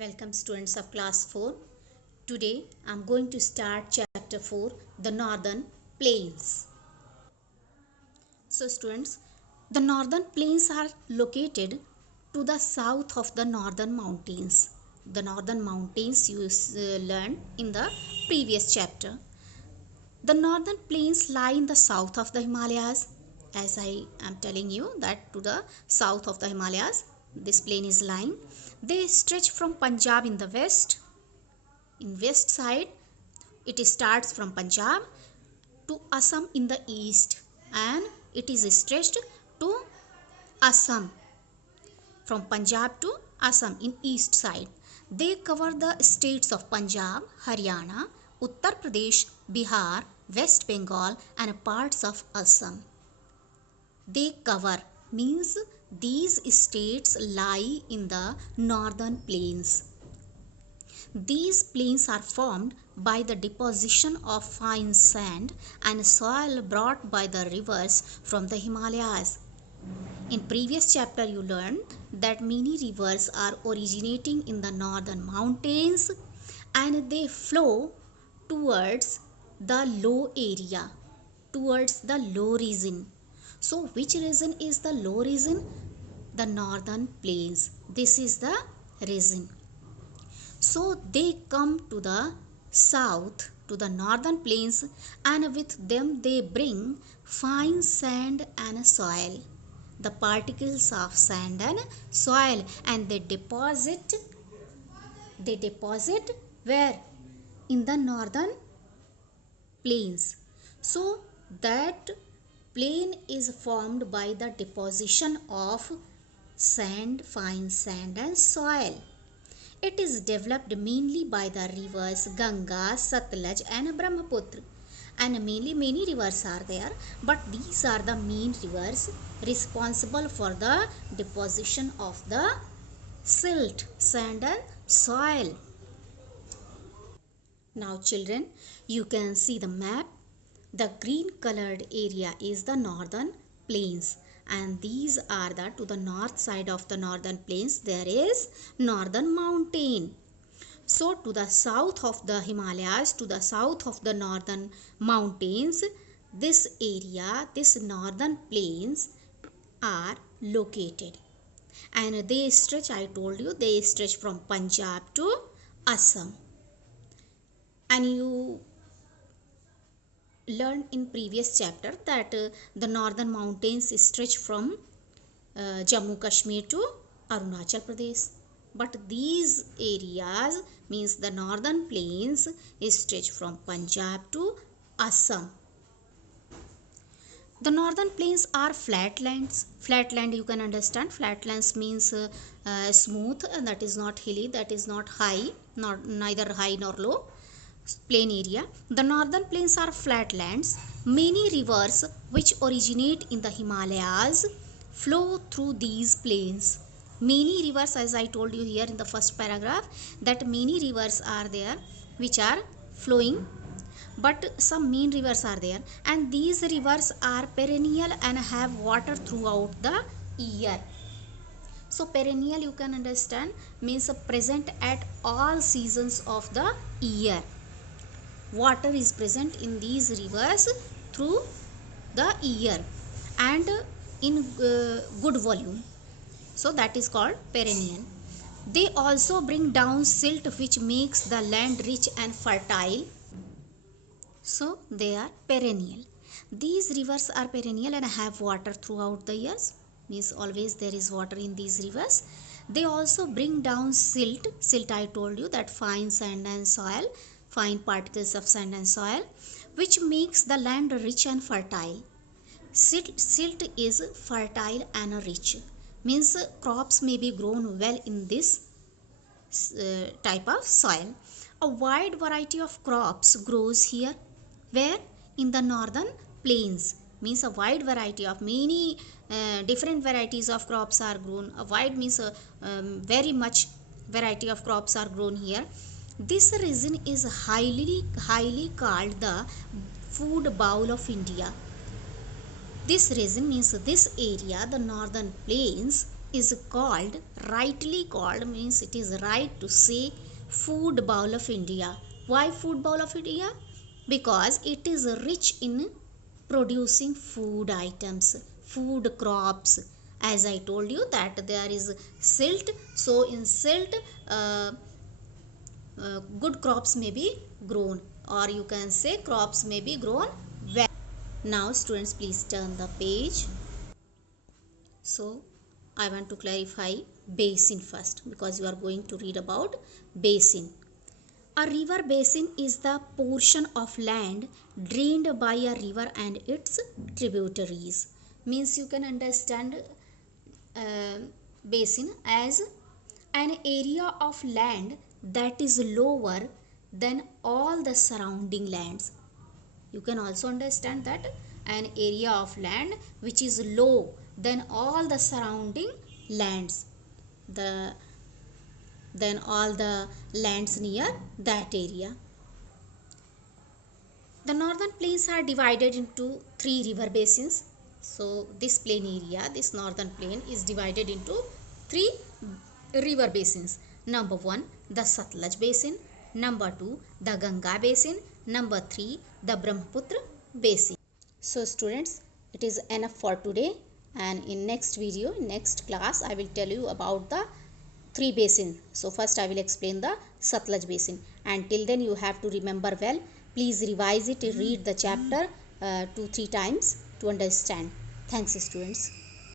Welcome students of class 4. Today I am going to start chapter 4, the northern plains. So students, the northern plains are located to the south of the northern mountains. The northern mountains you learned in the previous chapter. The northern plains lie in the south of the Himalayas. As I am telling you that to the south of the Himalayas, this plain is lying. They stretch from Punjab in the west. In west side, it starts from Punjab to Assam in the east, and it is stretched to Assam. From Punjab to Assam in east side. They cover the states of Punjab, Haryana, Uttar Pradesh, Bihar, West Bengal and parts of Assam. They cover means these states lie in the northern plains. These plains are formed by the deposition of fine sand and soil brought by the rivers from the Himalayas. In previous chapter you learned that many rivers are originating in the northern mountains and they flow towards the low area, towards the low region. So which region is the low region? The northern plains. This is the region. So they come to the south, to the northern plains, and with them they bring fine sand and soil. The particles of sand and soil, and they deposit where? In the northern plains. So that plain is formed by the deposition of sand, fine sand and soil. It is developed mainly by the rivers Ganga, Satluj and Brahmaputra. And mainly many rivers are there, but these are the main rivers responsible for the deposition of the silt, sand and soil. Now children, you can see the map. The green colored area is the northern plains, and these are the to the north side of the northern plains there is northern mountain. So to the south of the Himalayas, to the south of the northern mountains, this area, this northern plains are located. And they stretch, I told you, they stretch from Punjab to Assam. And you learned in previous chapter that the northern mountains stretch from Jammu Kashmir to Arunachal Pradesh. But these areas means the northern plains stretch from Punjab to Assam. The northern plains are flatlands. Flatland you can understand. Flatlands means smooth, and that is not hilly, that is not high, neither high nor low. Plain area. The northern plains are flatlands. Many rivers which originate in the Himalayas flow through these plains. Many rivers, as I told you here in the first paragraph, that many rivers are there which are flowing, but some main rivers are there, and these rivers are perennial and have water throughout the year. So perennial you can understand means present at all seasons of the year. Water is present in these rivers through the year and in good volume. So that is called perennial. They also bring down silt which makes the land rich and fertile. So they are perennial. These rivers are perennial and have water throughout the years. Means always there is water in these rivers. They also bring down silt. Silt I told you, that fine sand and soil, fine particles of sand and soil, which makes the land rich and fertile. Silt is fertile and rich. Means crops may be grown well in this type of soil. A wide variety of crops grows here. Where? In the northern plains. Means a wide variety of many different varieties of crops are grown. A wide means very much variety of crops are grown here. This region is highly called the food bowl of India. This region means this area, the northern plains, is called, rightly called means it is right to say, food bowl of India. Why food bowl of India? Because it is rich in producing food items, food crops. As I told you that there is silt, so in silt good crops may be grown, or you can say crops may be grown well. Now students, please turn the page. So I want to clarify basin first, because you are going to read about basin. A river basin is the portion of land drained by a river and its tributaries. Means you can understand basin as an area of land that is lower than all the surrounding lands. You can also understand that an area of land which is low than all the surrounding lands, the then all the lands near that area. The northern plains are divided into three river basins. So this plain area, this northern plain is divided into three river basins. Number 1, the Satluj basin. Number 2, the Ganga basin. Number 3, the Brahmaputra basin. So students, it is enough for today, and in next video, in next class, I will tell you about the three basin. So first I will explain the Satluj basin, and till then you have to remember well. Please revise it, read the chapter 2-3 times to understand. Thanks students.